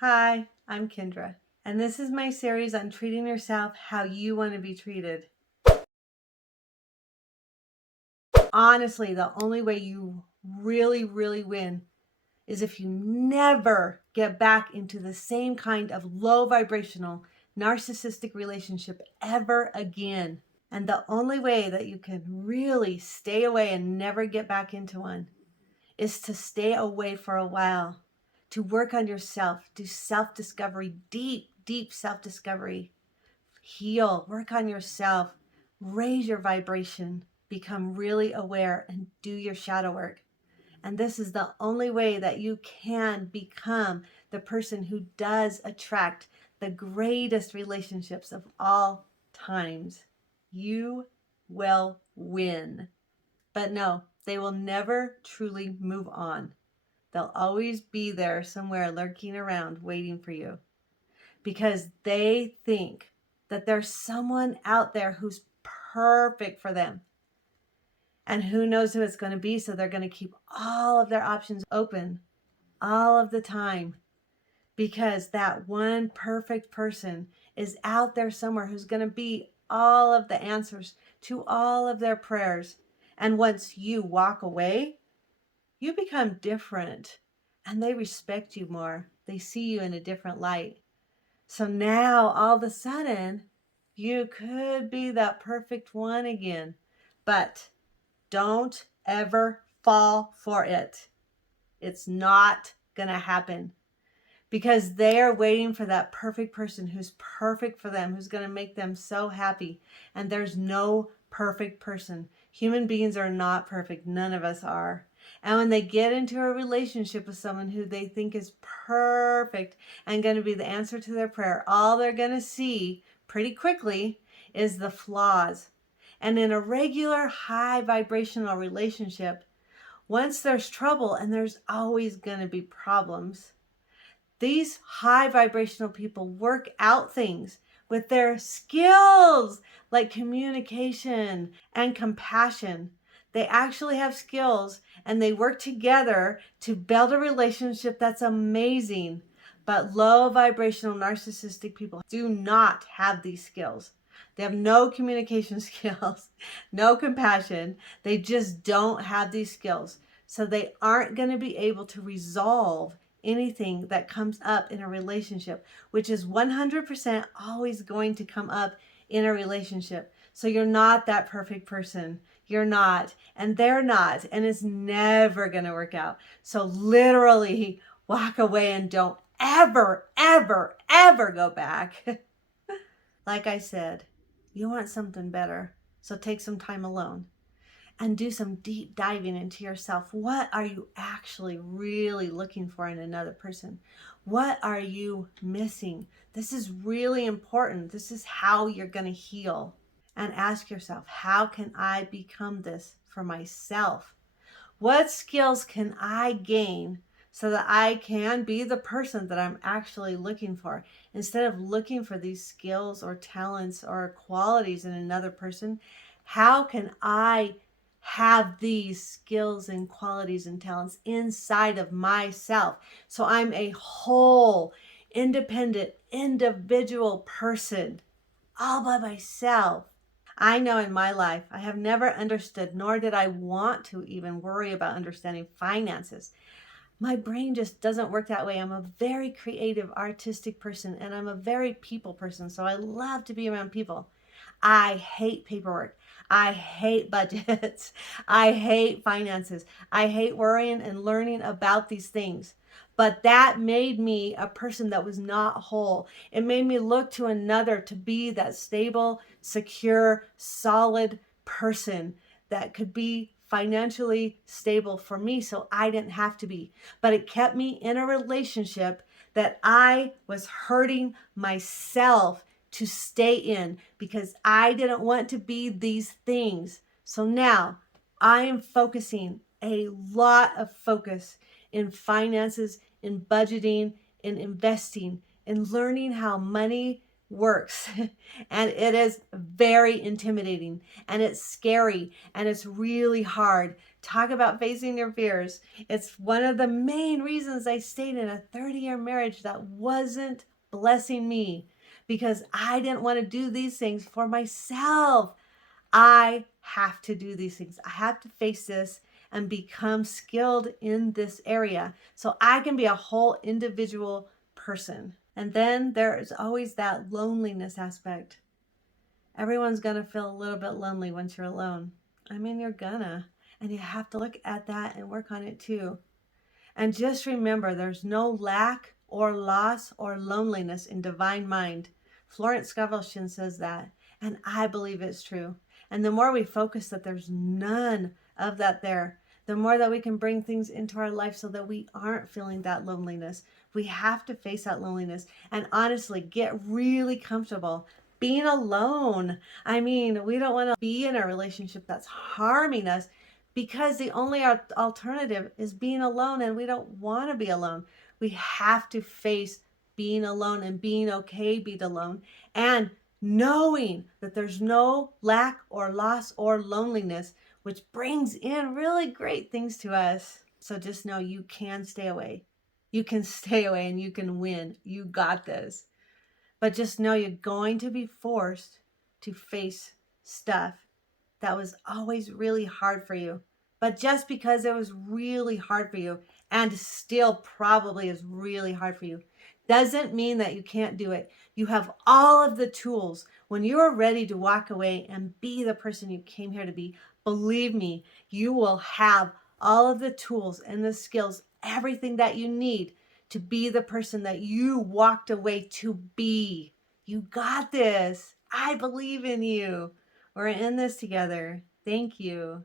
Hi, I'm Kendra, and this is my series on treating yourself how you want to be treated. Honestly, the only way you really win is if you never get back into the same kind of low vibrational narcissistic relationship ever again. And the only way that you can really stay away and never get back into one is to stay away for a while, to work on yourself, do self-discovery, deep self-discovery, heal, work on yourself, raise your vibration, become really aware, and do your shadow work. And this is the only way that you can become the person who does attract the greatest relationships of all times. You will win. But no, they will never truly move on. They'll always be there somewhere lurking around waiting for you because they think that there's someone out there who's perfect for them. And who knows who it's going to be, so they're going to keep all of their options open all of the time because that one perfect person is out there somewhere who's going to be all of the answers to all of their prayers. And once you walk away, you become different and they respect you more. They see you in a different light. So now all of a sudden, you could be that perfect one again, but don't ever fall for it. It's not going to happen because they are waiting for that perfect person who's perfect for them, who's going to make them so happy. And there's no perfect person. Human beings are not perfect. None of us are. And when they get into a relationship with someone who they think is perfect and going to be the answer to their prayer, all they're going to see pretty quickly is the flaws. And in a regular high vibrational relationship, once there's trouble, and there's always going to be problems, these high vibrational people work out things with their skills like communication and compassion. They actually have skills and they work together to build a relationship that's amazing. But low vibrational narcissistic people do not have these skills. They have no communication skills, no compassion. They just don't have these skills. So they aren't going to be able to resolve anything that comes up in a relationship, which is 100% always going to come up in a relationship. So you're not that perfect person. You're not, and they're not, and it's never going to work out. So literally walk away and don't ever go back. Like I said, you want something better. So take some time alone and do some deep diving into yourself. What are you actually really looking for in another person? What are you missing? This is really important. This is how you're going to heal. And ask yourself, how can I become this for myself? What skills can I gain so that I can be the person that I'm actually looking for? Instead of looking for these skills or talents or qualities in another person, how can I have these skills and qualities and talents inside of myself so I'm a whole, independent, individual person all by myself? I know in my life, I have never understood, nor did I want to even worry about understanding finances. My brain just doesn't work that way. I'm a very creative, artistic person, and I'm a very people person, so I love to be around people. I hate paperwork. I hate budgets. I hate finances. I hate worrying and learning about these things. But that made me a person that was not whole. It made me look to another to be that stable, secure, solid person that could be financially stable for me so I didn't have to be. But it kept me in a relationship that I was hurting myself to stay in because I didn't want to be these things. So now I am focusing a lot of focus in finances, in budgeting, in investing, in learning how money works. And it is very intimidating and it's scary and it's really hard Talk about facing your fears. It's one of the main reasons I stayed in a 30-year marriage that wasn't blessing me, because I didn't want to do these things for myself. I have to do these things. I have to face this and become skilled in this area so I can be a whole individual person. And then there's always that loneliness aspect. Everyone's going to feel a little bit lonely once you're alone. I mean, you're gonna. And you have to look at that and work on it too. And just remember, there's no lack or loss or loneliness in divine mind. Florence Scovel says that, and I believe it's true. And the more we focus that there's none of that there, the more that we can bring things into our life so that we aren't feeling that loneliness. We have to face that loneliness and honestly get really comfortable being alone. I mean, we don't want to be in a relationship that's harming us, because the only alternative is being alone, and we don't want to be alone. We have to face being alone and being okay being alone, and knowing that there's no lack or loss or loneliness, which brings in really great things to us. So just know you can stay away. You can stay away and you can win. You got this. But just know you're going to be forced to face stuff that was always really hard for you. But just because it was really hard for you, and still probably is really hard for you, doesn't mean that you can't do it. You have all of the tools. When you're ready to walk away and be the person you came here to be, believe me, you will have all of the tools and the skills, everything that you need to be the person that you walked away to be. You got this. I believe in you. We're in this together. Thank you.